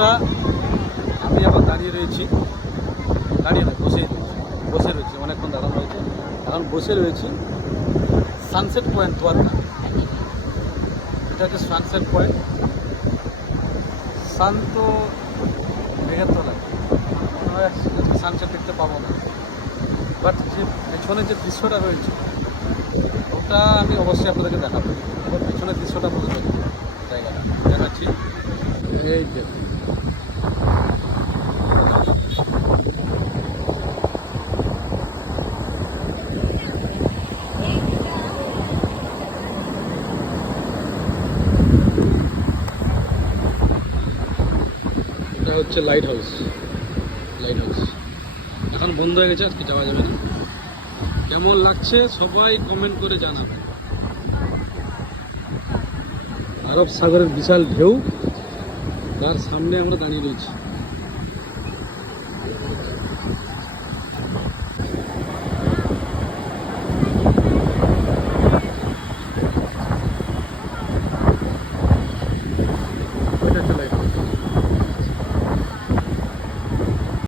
বন্ধুরা, আমি আবার দাঁড়িয়ে রয়েছি, দাঁড়িয়ে নয় বসে রয়েছি, অনেকক্ষণ দাঁড়ানো হয়েছে, এখন বসে রয়েছি সানসেট পয়েন্ট দোয়ারকা। এটা হচ্ছে সানসেট পয়েন্ট, শান্ত মেঘের তলায়। মনে হয় সানসেট দেখতে পাবো না, বাট যে পেছনে যে দৃশ্যটা রয়েছে ওটা আমি অবশ্যই আপনাদেরকে দেখাবো। এবার পেছনের দৃশ্যটা বলতে পারি, জায়গাটা দেখাচ্ছি। এই যে এটা হচ্ছে লাইট হাউস। এখন বন্ধ হয়ে গেছে, আজকে যাওয়া যাবে না। কেমন লাগছে সবাই কমেন্ট করে জানাবেন। আরব সাগরের বিশাল ঢেউ, তার সামনে আমরা দাঁড়িয়ে রয়েছি।